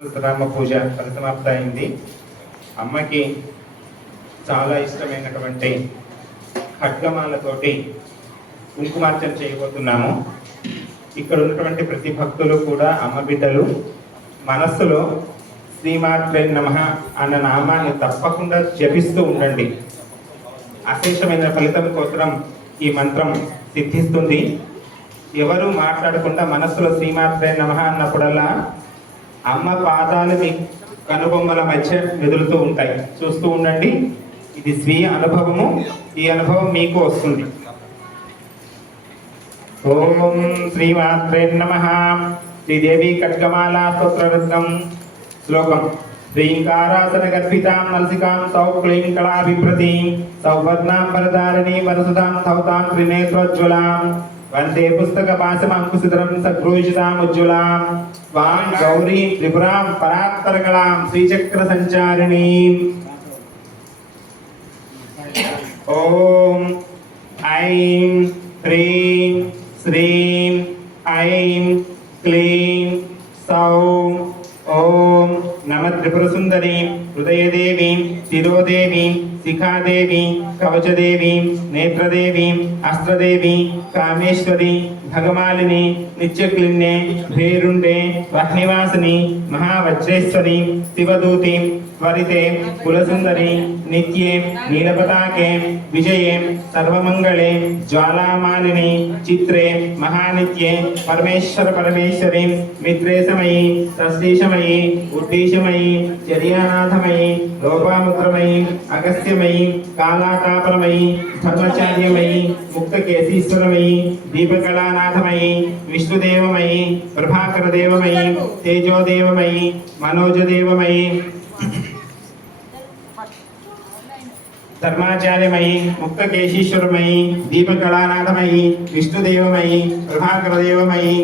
రుద్రరామ పూజ పరిసమాప్తి అయింది. అమ్మకి చాలా ఇష్టమైనటువంటి ఖడ్గమాలతోటి కుంకుమార్చన చేయబోతున్నాము. ఇక్కడ ఉన్నటువంటి ప్రతి భక్తులు కూడా అమ్మ బిడ్డలు మనస్సులో శ్రీమాత్రే నమః అన్న నామాన్ని తప్పకుండా జపిస్తూ ఉండండి. అశేషమైన ఫలితం కోసం ఈ మంత్రం సిద్ధిస్తుంది. ఎవరు మాట్లాడకుండా మనస్సులో శ్రీమాత్రే నమః అన్నప్పుడల్లా అమ్మ పాదాలు మీ కనుబొమ్మల మధ్య మెదులుతూ ఉంటాయి. చూస్తూ ఉండండి. ఇది స్వీయ అనుభవము. ఈ అనుభవం మీకు వస్తుంది. ఓం శ్రీమాత్రే నమః. శ్రీదేవి ఖడ్గమాలా స్తోత్రరత్నం. శ్లోకం. శ్రీంకారాసన గర్భితాం నలసికాం సౌక్లీం కళాభిప్రతీం సౌవర్ణాం వరదారిణీం వరసుతాం సౌతాం త్రినేత్రోజ్వలాం వందే పుస్తక పాశమాంకుశిధరం సద్భూషితాముజ్వలాం వాం గౌరీం త్రిపురాం పరాత్తరకళాం శ్రీచక్ర సంచారిణీం. ఓం ఐం హ్రీం శ్రీం ఐం క్లీం సౌం ఓం నమ త్రిపురసుందరీం హృదయదేవీం శిరోదేవీం శిఖాదేవి కవచదేవి నేత్రదేవి అస్త్రదేవి కామేశ్వరి భగమాలిని నిత్యక్లిన్నే భేరుండే వహ్నివాసిని మహావజ్రేశ్వరి శివదూతి త్వరితే కులసుందరి నిత్యే నీలపతాకే విజయే సర్వమంగళే జ్వాలామాలిని చిత్రే మహానిత్యే పరమేశ్వర పరమేశ్వరి మిత్రేశమయీ సశ్రీషమయీ ఉద్దీశమయీ చర్యానాథమయీ లోపాముద్రమయీ అగస్త్యమయీ కాలాతాపనమయీ ధర్మచార్యమయీ ముక్తకేశీశ్వరమయీ దీపకళానాథమయీ విష్ణుదేవమయీ ప్రభాకరదేవమయీ తేజోదేవమయీ మనోజదేవమయీ ధర్మాచార్యమయీ ముక్తకేశీశ్వరమయీ దీపకళానాథమయీ విష్ణుదేవమయీ ప్రభాకరదేవమయీ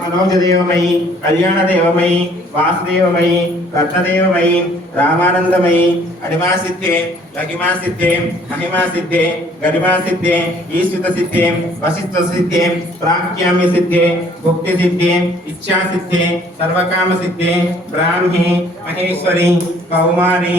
మనోజదేవమయీ కళ్యాణదేవమయీ వాసుదేవమయీ రత్నదేవమయీ రామానందమయీ అనిమాసిద్ధే లఘిమాసిద్ధే మహిమాసిద్ధే గరిమాసిద్ధే ఈశ్విత సిద్ధే వశిష్ఠ సిద్ధే ప్రాఖ్యామ్య సిద్ధే భుక్తి సిద్ధే ఇచ్ఛాసిద్ధే సర్వకామ సిద్ధే బ్రాహ్మి మహేశ్వరి కౌమారి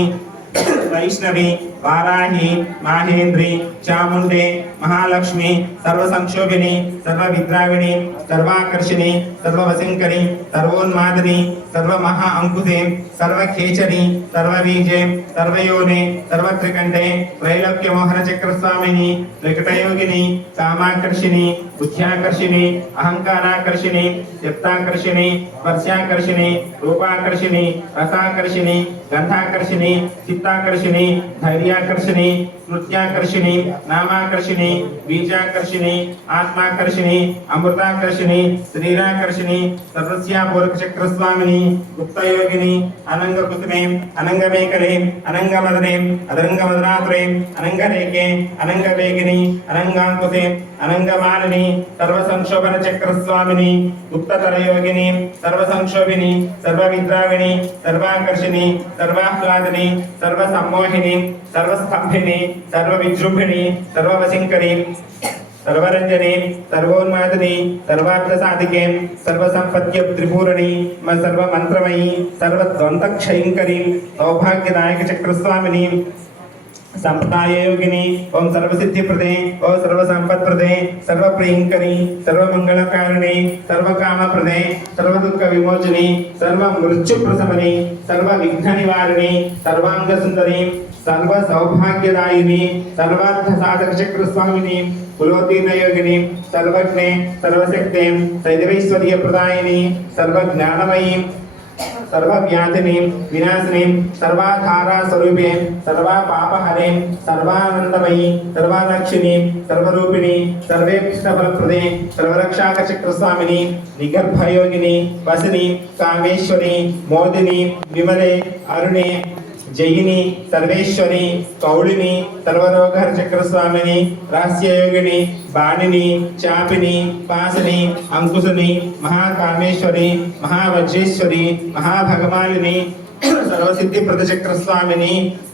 వైష్ణవి వారాహి మాహేంద్రి చాముండే మహాలక్ష్మి సర్వసంక్షోభిని సర్వవిద్రావిణి సర్వాకర్షిణి సర్వవశంకరి సర్వోన్మాదిని సర్వమహా అంకుశే సర్వఖేచరి సర్వబీజే సర్వయోనే సర్వత్రికంఠే త్రైలోక్యమోహన చక్రస్వామిని త్రికటయోగిని కామాకర్షిణి బుద్ధ్యాకర్షిణి అహంకారాకర్షిణి చిత్తాకర్షిణి స్పర్శాకర్షిణి రూపాకర్షిణి రసాకర్షిణి గంధాకర్షిణి చిత్తాకర్షిణి ధైర్యాకర్షిణి స్మృత్యాకర్షిణి నామాకర్షిణి బీజాకర్షిణి ఆత్మాకర్షిణి అమృతాకర్షిణి శరీరాకర్షిణి సర్వస్యాపూరక చక్రస్వామిని గుప్తయోగిని అనంగకుసుమే అనంగమేకలే అనంగమదనే అదరంగమదనాతురే అనంగరేకే అనంగవేగిని అనంగాంకుశే అనంగమాలిని సర్వసంక్షోభన చక్రస్వామిని గుప్తతరయోగిని సర్వసంక్షోభిని సర్వవిద్రావిణి సర్వాకర్షిణి సర్వాహ్లాదిని సర్వసమ్మోహిని సర్వస్తంభిని సర్వవిజృంభిణి సర్వవశంకరి సర్వరంజని సర్వోన్మాదిని సర్వార్థ సాధికే సర్వసంపత్య త్రిపూరణి సర్వమంత్రమయీ సర్వద్వంతక్షయంకరి సౌభాగ్యదాయక చక్రస్వామిని సంపదాయోగిని ఓం సర్వసిద్ధిప్రదే ఓం సర్వసంపత్ప్రదే సర్వప్రియంకరి సర్వమంగళకారిణి సర్వకామప్రదే సర్వదుఃఖ విమోచని సర్వమృత్యుప్రశమని సర్వవిఘ్న నివారిణి సర్వాంగసుందరి సర్వ సౌభాగ్యదాయిని సర్వార్థ సాధక చక్రస్వామిని కులోత్తీర్ణయోగిని సర్వజ్ఞే సర్వశక్తే సైదవైశ్వర్య ప్రదాయిని సర్వజ్ఞానమయీ సర్వవ్యాధిని వినాశిని సర్వాధారా స్వరూపే సర్వపాపహరే సర్వానందమయీ సర్వాలక్షిణి సర్వరూపిణి సర్వేక్షఫలప్రదే సర్వరక్షాక చక్రస్వామిని నిగర్భయోగిని వసిని కామేశ్వరి మోదిని విమలే అరుణే జయిని సర్వేశ్వరి కౌళిని సర్వరోగహర చక్రస్వామిని రహస్యయోగిని బాణిని చాపిని పాసిని అంకుశని మహాకామేశ్వరి మహావజ్రేశ్వరి మహాభగమాలిని सर्वसिद्धि प्रदचक्र स्वामिनी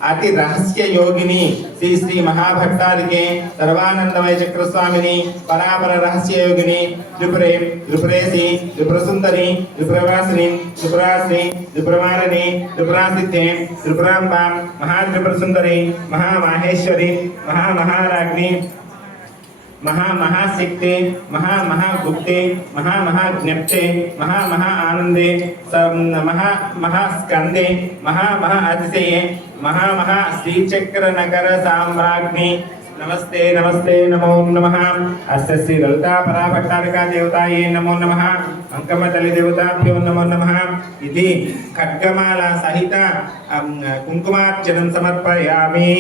अति रहस्य योगिनी श्री श्री महाभट्टारिके सर्वानंदमय चक्र स्वामिनी परापर रहस्य योगिनी त्रिपुरे त्रिपुरेशी त्रिपुरसुंदरी त्रिपुरवासिनी त्रिपुराश्री त्रिपुरमालिनी त्रिपुरासिद्धे त्रिपुरांबा महात्रिपुरसुंदरी महामाहेश्वरी महामहाराज्ञी महामहाशक्ति महामहागुप्ते महामहाज्ञप्ते महामहानंदे महामहास्कंदे महामहाअतिशये महामहा श्रीचक्र नगर साम्राज्ञी नमस्ते नमस्ते नमो नमः अस्य श्री ललिता पराभट्टारिका देवताये नमो नमः अंकमतलि देवताभ्यो नमो नमः इति खड्गमाला सहित कुंकुमार्चनं समर्पयामि।